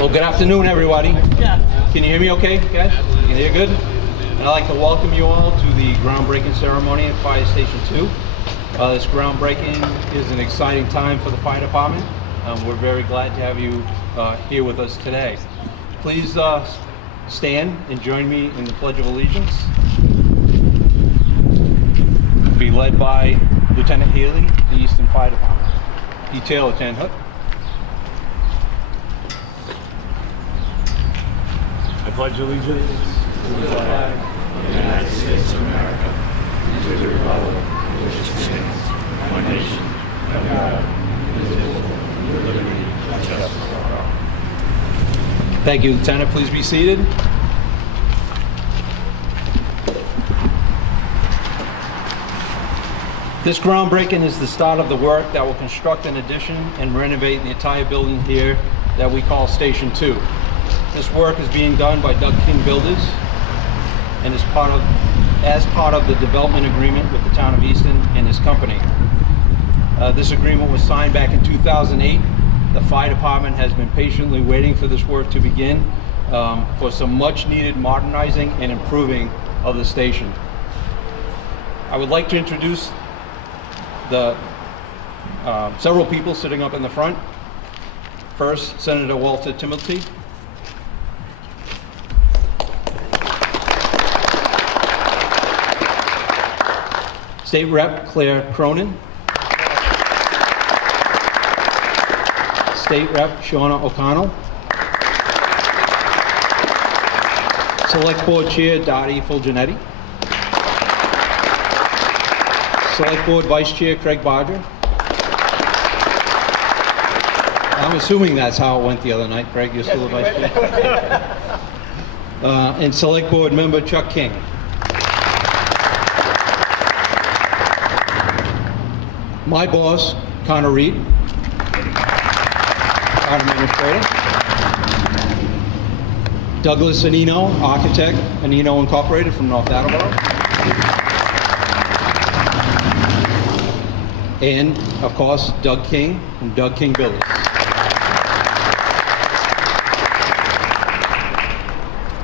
Well, good afternoon, everybody. Can you hear me okay, guys? You can hear good? And I'd like to welcome you all to the groundbreaking ceremony at Fire Station 2. This groundbreaking is an exciting time for the fire department. We're very glad to have you here with us today. Please stand and join me in the Pledge of Allegiance. Be led by Lieutenant Haley, the Easton Fire Department. Detail, Lieutenant Hook. I pledge allegiance to the flag of the United States of America and to the republic for which it stands, one nation, under God, indivisible, with liberty and justice for all. Thank you, Lieutenant. Please be seated. This groundbreaking is the start of the work that will construct an addition and renovate the entire building here that we call Station 2. This work is being done by Doug King Builders and is as part of the development agreement with the town of Easton and his company. This agreement was signed back in 2008. The fire department has been patiently waiting for this work to begin for some much needed modernizing and improving of the station. I would like to introduce the several people sitting up in the front. First, Senator Walter Timothy. State Rep Claire Cronin. State Rep Shauna O'Connell. Select Board Chair Dottie Fulgenetti. Select Board Vice Chair Craig Barger. I'm assuming that's how it went the other night. Craig, you're still the Vice Chair. And Select Board Member Chuck King. My boss, Connor Reed, Town Administrator. Douglas Anino, architect, Anino Incorporated from North Attleboro. And, of course, Doug King from Doug King Builders.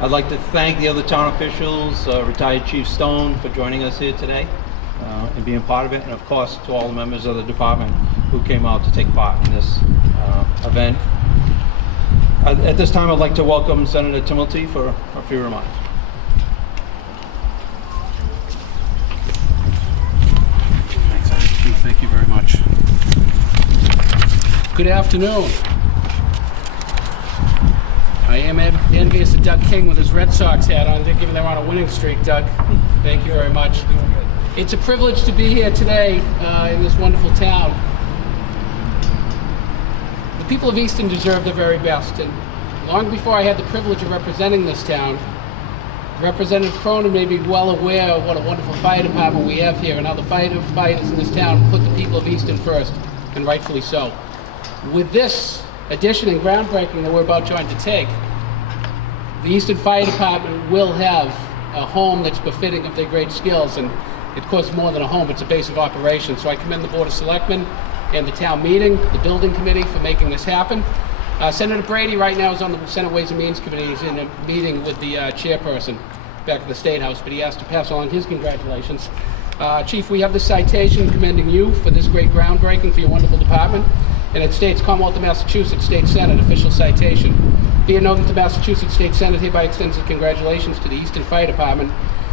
I'd like to thank the other town officials, retired Chief Stone, for joining us here today and being part of it, and of course to all the members of the department who came out to take part in this event. At this time, I'd like to welcome Senator Timothy for a few remarks. Thank you very much. Good afternoon. I am envious of Doug King with his Red Sox hat on, given they're on a winning streak, Doug. Thank you very much. It's a privilege to be here today in this wonderful town. The people of Easton deserve the very best, and long before I had the privilege of representing this town, Representative Cronin may be well aware of what a wonderful fire department we have here and how the firefighters in this town put the people of Easton first, and rightfully so. With this addition and groundbreaking that we're about to undertake, the Easton Fire Department will have a home that's befitting of their great skills, and it costs more than a home, it's a base of operations. So I commend the Board of Selectmen and the town meeting, the building committee for making this happen. Senator Brady right now is on the Senate Ways and Means Committee. He's in a meeting with the chairperson back at the State House, but he asked to pass along his congratulations. Chief, we have this citation commending you for this great groundbreaking for your wonderful department. And it states, Commonwealth of Massachusetts State Senate, official citation. Be it known that the Massachusetts State Senate hereby extends its congratulations to the Easton Fire Department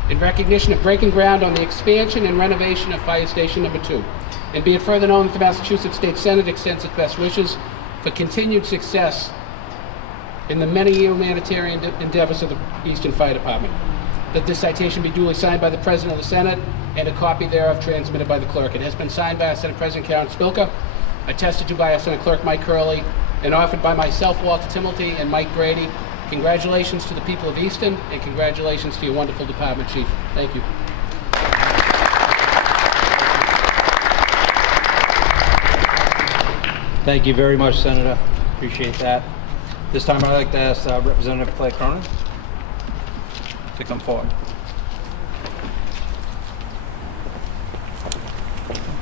in recognition of breaking ground on the expansion and renovation of Fire Station Number 2. And be it further known that the Massachusetts State Senate extends its best wishes for continued success in the many humanitarian endeavors of the Easton Fire Department. That this citation be duly signed by the President of the Senate and a copy thereof transmitted by the Clerk. It has been signed by our Senate President Karen Spilka, attested to by our Senate Clerk Mike Curley, and offered by myself, Walter Timothy, and Mike Brady. Congratulations to the people of Easton, and congratulations to your wonderful department, Chief. Thank you. Thank you very much, Senator. Appreciate that. This time I'd like to ask Representative Claire Cronin to come forward.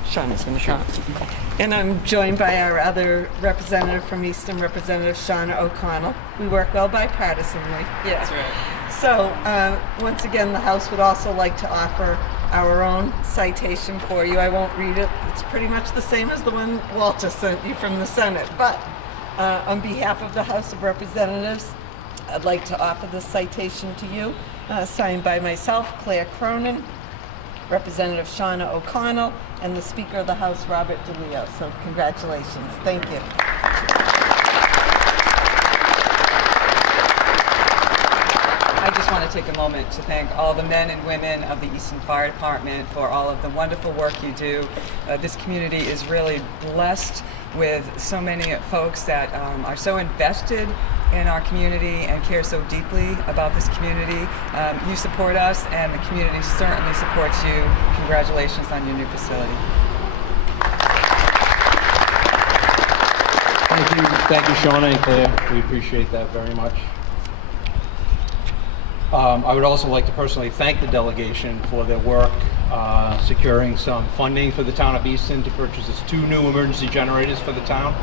Sean is going to shot. And I'm joined by our other representative from Easton, Representative Shauna O'Connell. We work well bipartisanly. Yeah. That's right. So once again, the House would also like to offer our own citation for you. I won't read it. It's pretty much the same as the one Walter sent you from the Senate. But on behalf of the House of Representatives, I'd like to offer this citation to you, signed by myself, Claire Cronin, Representative Shauna O'Connell, and the Speaker of the House, Robert DeLeo. So congratulations. Thank you. I just want to take a moment to thank all the men and women of the Easton Fire Department for all of the wonderful work you do. This community is really blessed with so many folks that are so invested in our community and care so deeply about this community. You support us, and the community certainly supports you. Congratulations on your new facility. Thank you, Shauna and Claire. We appreciate that very much. I would also like to personally thank the delegation for their work securing some funding for the town of Easton to purchase 2 new emergency generators for the town.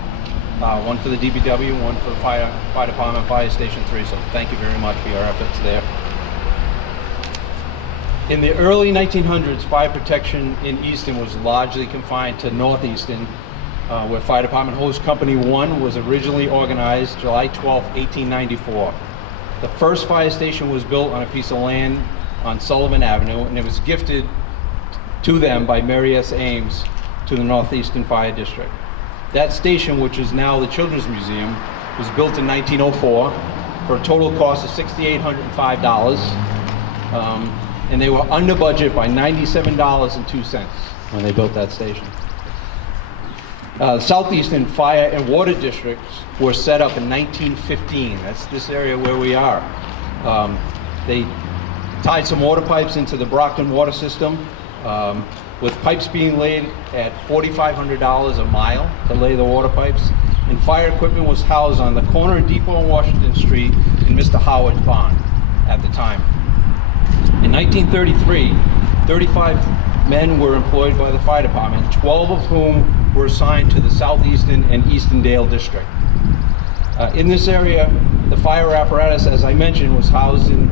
One for the DPW, one for the fire department, Fire Station 3. So thank you very much for your efforts there. In the early 1900s, fire protection in Easton was largely confined to North Easton, where Fire Department Hose Company 1 was originally organized July 12, 1894. The first fire station was built on a piece of land on Sullivan Avenue, and it was gifted to them by Mary S. Ames to the Northeastern Fire District. That station, which is now the Children's Museum, was built in 1904 for a total cost of $6,805, and they were under budget by $97.02 when they built that station. Southeastern Fire and Water Districts were set up in 1915. That's this area where we are. They tied some water pipes into the Brockton water system, with pipes being laid at $4,500 a mile to lay the water pipes. And fire equipment was housed on the corner of Depot and Washington Street in Mr. Howard's barn at the time. In 1933, 35 men were employed by the fire department, 12 of whom were assigned to the Southeastern and Eastondale district. In this area, the fire apparatus, as I mentioned, was housed in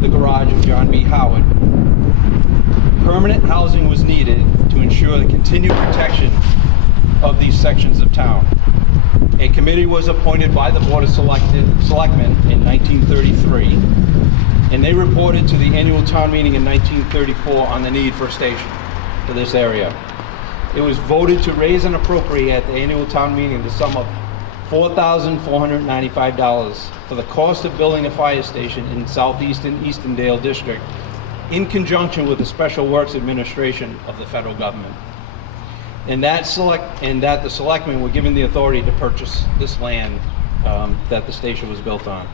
the garage of John B. Howard. Permanent housing was needed to ensure the continued protection of these sections of town. A committee was appointed by the Board of Selectmen in 1933, and they reported to the annual town meeting in 1934 on the need for a station for this area. It was voted to raise and appropriate at the annual town meeting the sum of $4,495 for the cost of building a fire station in Southeastern Eastondale District in conjunction with the Special Works Administration of the federal government. And that the selectmen were given the authority to purchase this land that the station was built on.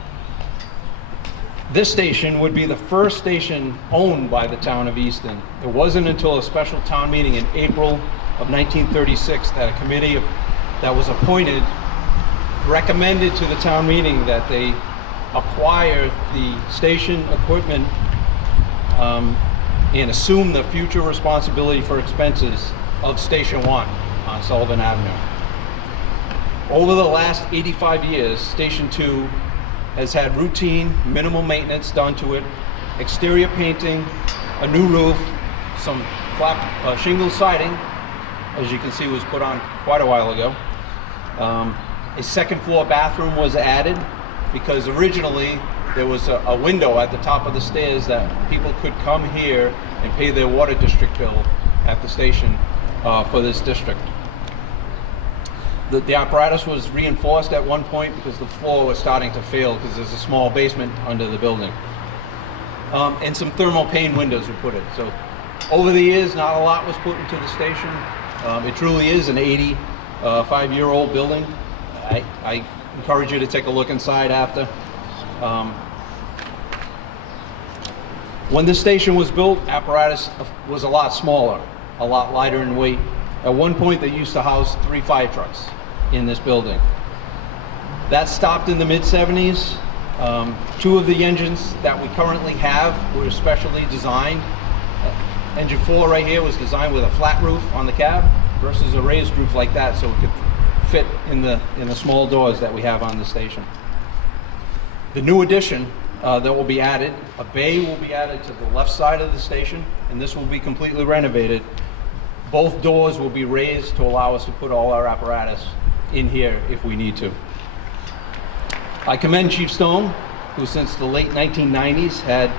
This station would be the first station owned by the town of Easton. It wasn't until a special town meeting in April of 1936 that a committee that was appointed recommended to the town meeting that they acquire the station equipment and assume the future responsibility for expenses of Station 1 on Sullivan Avenue. Over the last 85 years, Station 2 has had routine, minimal maintenance done to it, exterior painting, a new roof, some shingle siding, as you can see was put on quite a while ago. A second floor bathroom was added because originally there was a window at the top of the stairs that people could come here and pay their water district bill at the station for this district. The apparatus was reinforced at one point because the floor was starting to fail because there's a small basement under the building. And some thermal pane windows were put in. So over the years, not a lot was put into the station. It truly is an 85-year-old building. I encourage you to take a look inside after. When this station was built, apparatus was a lot smaller, a lot lighter in weight. At one point, they used to house 3 fire trucks in this building. That stopped in the mid-70s. 2 of the engines that we currently have were specially designed. Engine 4 right here was designed with a flat roof on the cab. versus a raised roof like that, so it could fit in the small doors that we have on the station. The new addition that will be added, a bay will be added to the left side of the station, and this will be completely renovated. Both doors will be raised to allow us to put all our apparatus in here if we need to. I commend Chief Stone, who since the late 1990s had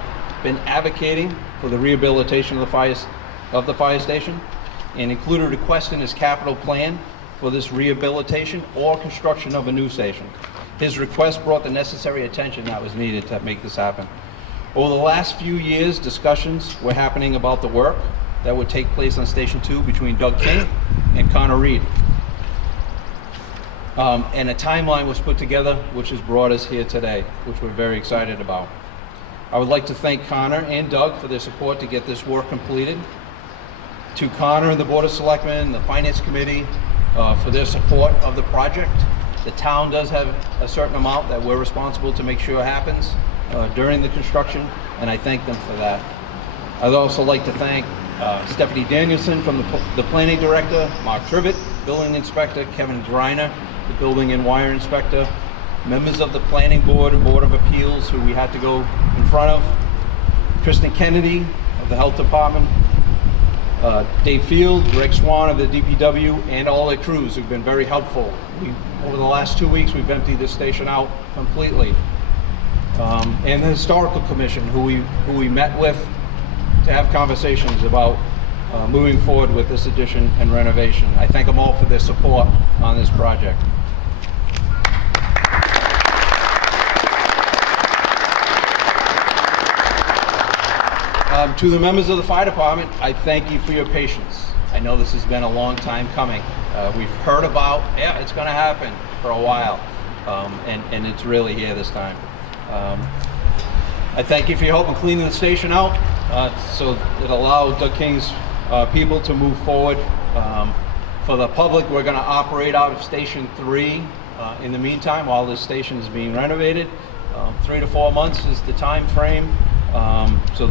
been advocating for the rehabilitation of the fire station and included a request in his capital plan for this rehabilitation or construction of a new station. His request brought the necessary attention that was needed to make this happen. Over the last few years, discussions were happening about the work that would take place on Station 2 between Doug King and Connor Reed. And a timeline was put together, which has brought us here today, which we're very excited about. I would like to thank Connor and Doug for their support to get this work completed. To Connor and the Board of Selectmen, the Finance Committee, for their support of the project. The town does have a certain amount that we're responsible to make sure happens during the construction, and I thank them for that. I'd also like to thank Stephanie Danielson from the Planning Director, Mark Tribbett, Building Inspector, Kevin Greiner, the Building and Wire Inspector, members of the Planning Board and Board of Appeals who we had to go in front of, Kristen Kennedy of the Health Department, Dave Field, Greg Swan of the DPW, and all their crews who've been very helpful. Over the last 2 weeks, we've emptied this station out completely. And the Historical Commission, who we met with to have conversations about moving forward with this addition and renovation. I thank them all for their support on this project. To the members of the fire department, I thank you for your patience. I know this has been a long time coming. We've heard about, yeah, it's going to happen for a while, and it's really here this time. I thank you for your help in cleaning the station out, so it allowed Doug King's people to move forward. For the public, we're going to operate out of Station 3 in the meantime while this station is being renovated. 3 to 4 months is the time frame. So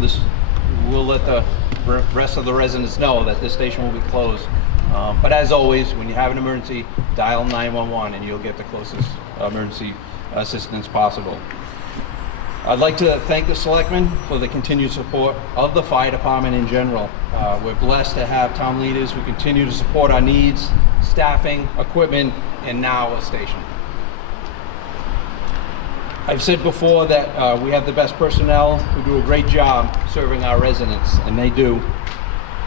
we'll let the rest of the residents know that this station will be closed. But as always, when you have an emergency, dial 911 and you'll get the closest emergency assistance possible. I'd like to thank the selectmen for the continued support of the fire department in general. We're blessed to have town leaders who continue to support our needs, staffing, equipment, and now a station. I've said before that we have the best personnel who do a great job serving our residents, and they do.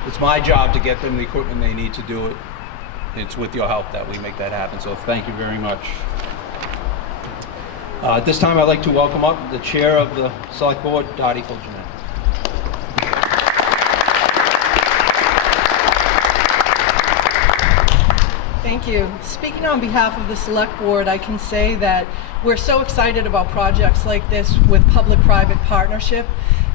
It's my job to get them the equipment they need to do it. It's with your help that we make that happen, so thank you very much. At this time, I'd like to welcome up the Chair of the Select Board, Dottie Fulgeman. Thank you. Speaking on behalf of the Select Board, I can say that we're so excited about projects like this with public-private partnership,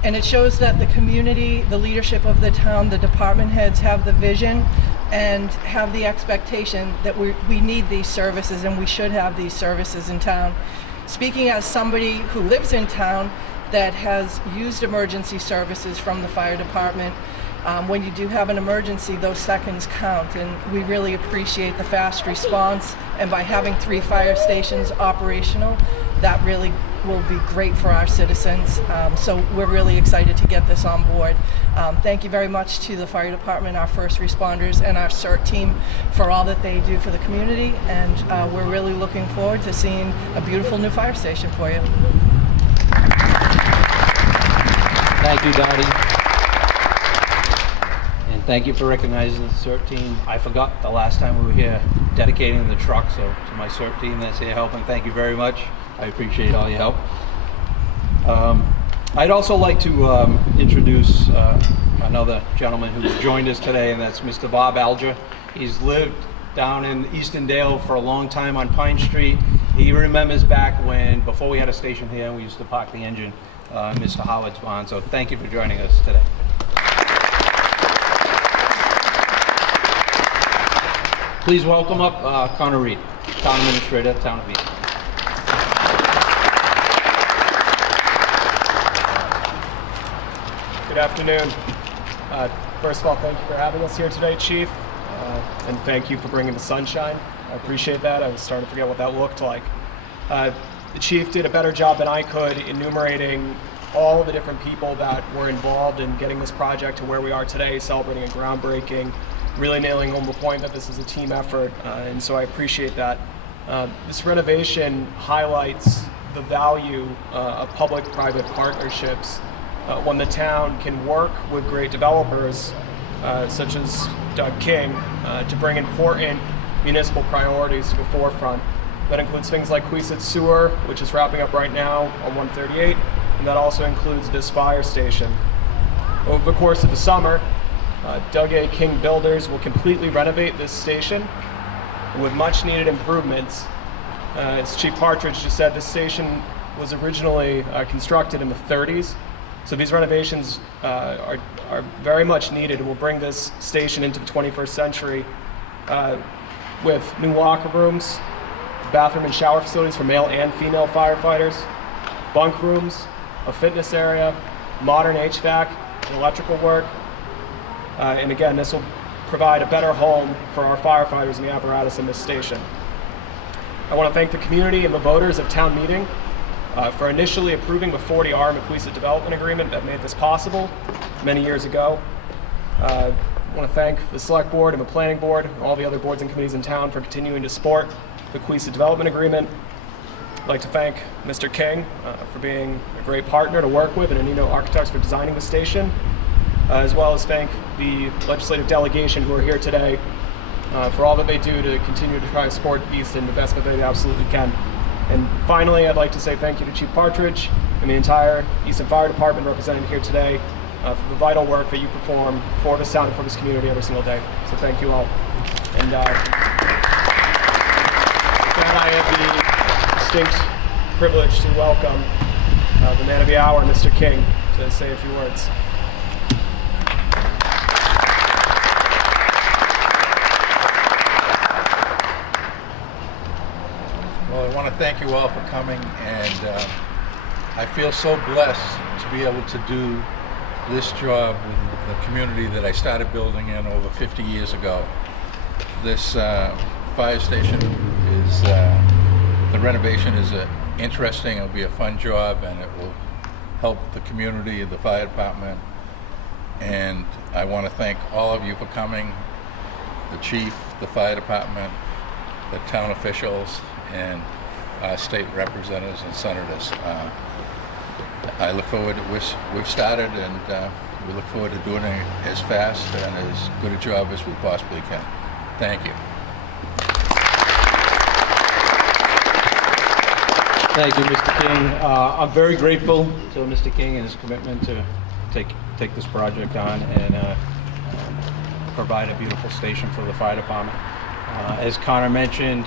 and it shows that the community, the leadership of the town, the department heads have the vision and have the expectation that we need these services and we should have these services in town. Speaking as somebody who lives in town that has used emergency services from the fire department, when you do have an emergency, those seconds count, and we really appreciate the fast response. And by having 3 fire stations operational, that really will be great for our citizens. So we're really excited to get this on board. Thank you very much to the fire department, our first responders, and our CERT team for all that they do for the community. And we're really looking forward to seeing a beautiful new fire station for you. Thank you, Dottie. And thank you for recognizing the CERT team. I forgot the last time we were here dedicating the truck, so to my CERT team that's here helping, thank you very much. I appreciate all your help. I'd also like to introduce another gentleman who's joined us today, and that's Mr. Bob Alger. He's lived down in Eastondale for a long time on Pine Street. He remembers back when, before we had a station here, we used to park the engine in Mr. Howard's barn. So thank you for joining us today. Please welcome up Connor Reed, Town Administrator, Town of Easton. Good afternoon. First of all, thank you for having us here today, Chief. and thank you for bringing the sunshine. I appreciate that. I was starting to forget what that looked like. The chief did a better job than I could enumerating all of the different people that were involved in getting this project to where we are today, celebrating a groundbreaking, really nailing home the point that this is a team effort, and so I appreciate that. This renovation highlights the value of public-private partnerships when the town can work with great developers such as Doug King to bring important municipal priorities to the forefront. That includes things like Queesit Sewer, which is wrapping up right now on 138, and that also includes this fire station. Over the course of the summer, Doug A. King Builders will completely renovate this station with much needed improvements. As Chief Partridge just said, this station was originally constructed in the 30s, so these renovations are very much needed and will bring this station into the 21st century with new locker rooms, bathroom and shower facilities for male and female firefighters, bunk rooms, a fitness area, modern HVAC, and electrical work. And again, this will provide a better home for our firefighters and the apparatus in this station. I want to thank the community and the voters of town meeting for initially approving the 40R McQueesit Development Agreement that made this possible many years ago. I want to thank the Select Board and the Planning Board and all the other boards and committees in town for continuing to support the McQueesit Development Agreement. I'd like to thank Mr. King for being a great partner to work with and Anino Architects for designing the station, as well as thank the legislative delegation who are here today for all that they do to continue to try to support Easton the best that they absolutely can. And finally, I'd like to say thank you to Chief Partridge and the entire Easton Fire Department represented here today for the vital work that you perform for this town and for this community every single day. So thank you all. And I have the distinct privilege to welcome the man of the hour, Mr. King, to say a few words. Well, I want to thank you all for coming, and I feel so blessed to be able to do this job with the community that I started building in over 50 years ago. This fire station is, the renovation is interesting, it'll be a fun job, and it will help the community, the fire department, and I want to thank all of you for coming, the chief, the fire department, the town officials, and state representatives and senators. I look forward to, we've started, and we look forward to doing it as fast and as good a job as we possibly can. Thank you. Thank you, Mr. King. I'm very grateful to Mr. King and his commitment to take this project on and provide a beautiful station for the fire department. As Connor mentioned,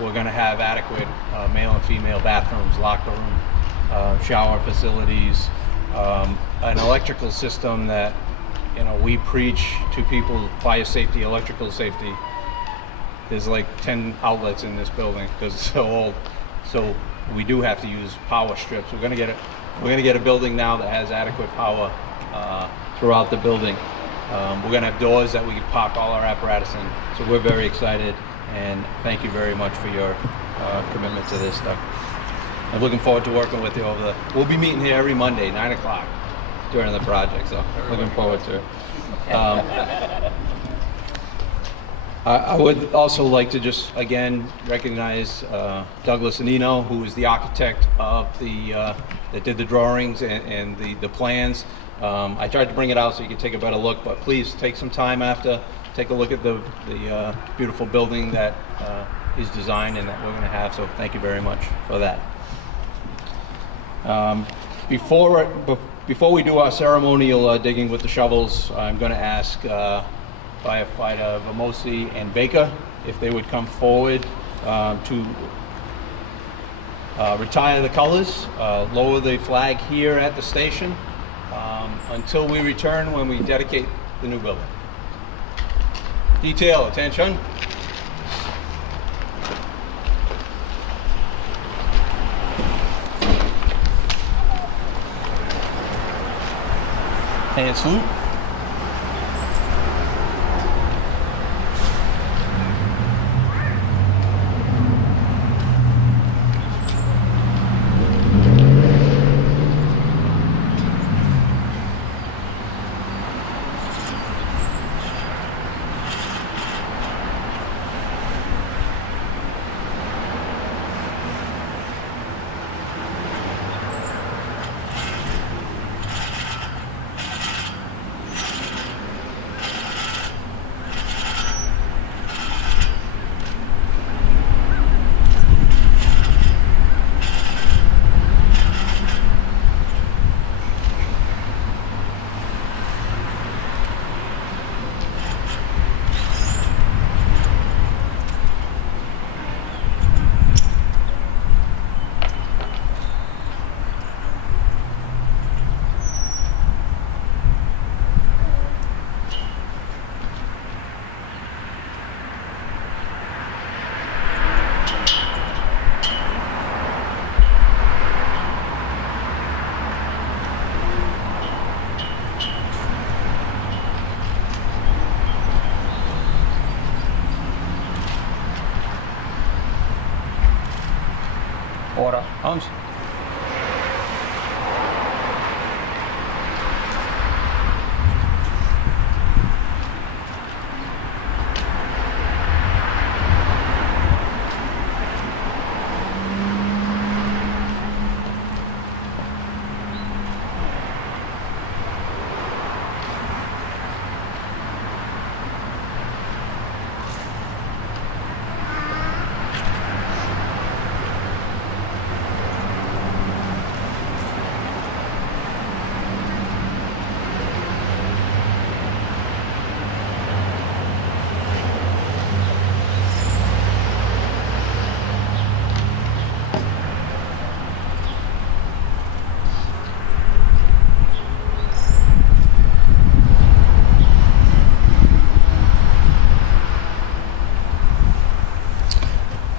we're going to have adequate male and female bathrooms, locker room, shower facilities, an electrical system that, you know, we preach to people, fire safety, electrical safety. There's like 10 outlets in this building because it's so old. So we do have to use power strips. We're going to get a building now that has adequate power throughout the building. We're going to have doors that we can park all our apparatus in. So we're very excited, and thank you very much for your commitment to this stuff. I'm looking forward to working with you over the. We'll be meeting here every Monday, 9 o'clock, during the project. So looking forward to it. I would also like to just again recognize Douglas Anino, who is the architect of that did the drawings and the plans. I tried to bring it out so you can take a better look, but please take some time after, take a look at the beautiful building that he's designed and that we're going to have. So thank you very much for that. Before we do our ceremonial digging with the shovels, I'm going to ask firefighter Vamosi and Baker if they would come forward to retire the colors, lower the flag here at the station until we return when we dedicate the new building. Detail, attention. And salute. Order. Holmes?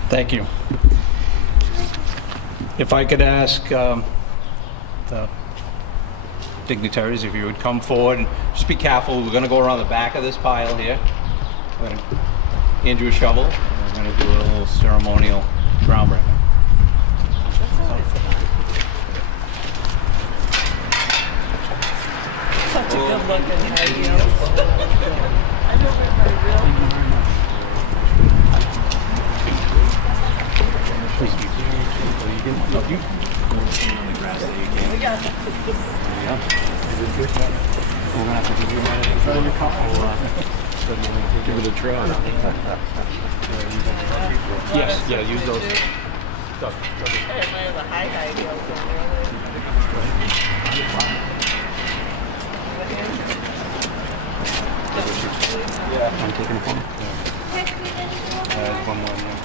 Thank you. If I could ask the dignitaries if you would come forward and just be careful. We're going to go around the back of this pile here. We're going to hand you a shovel and we're going to do a little ceremonial groundbreaking. Such a good looking high heels. I don't wear my real. Give it a try. Yes, yeah, use those. I admire the high heels. I'm taking a phone. There's one more in there.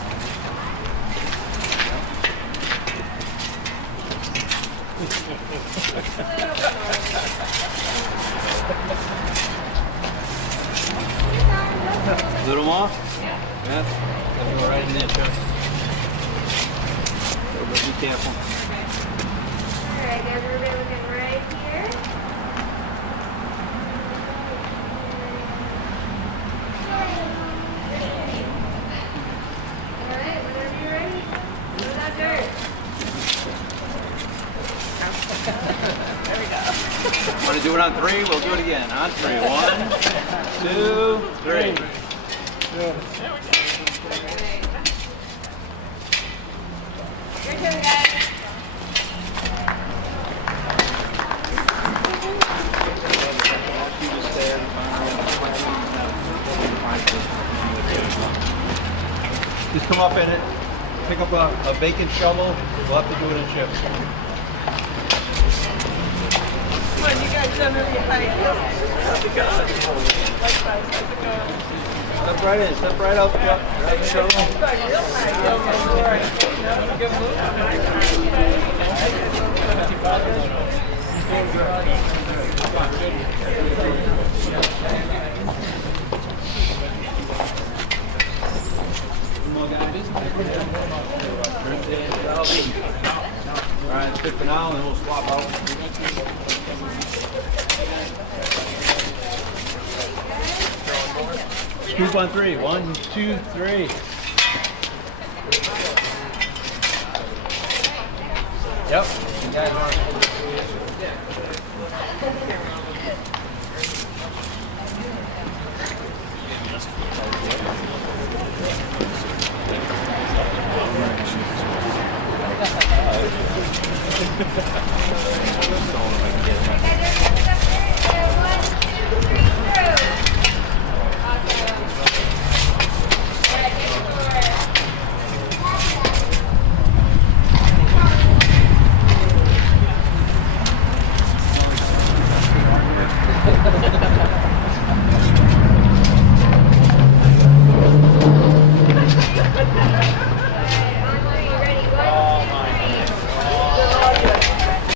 Little more? Yeah. Gotta go right in there, Chuck. Be careful. Alright, everybody looking right here. Alright, whenever you're ready, move that dirt. Want to do it on three? We'll do it again. On three. 1, 2, 3. Your turn, guys. Just come up in it, pick up a vacant shovel. We'll have to do it in shifts. Come on, you guys done really high heels. How's it going? Likewise, how's it going? Step right in, step right up, Chuck. Grab the shovel. Like real high heels before I good All right, it's good for now, and then we'll swap out. Scoop on three. 1, 2, 3. Yep. You guys want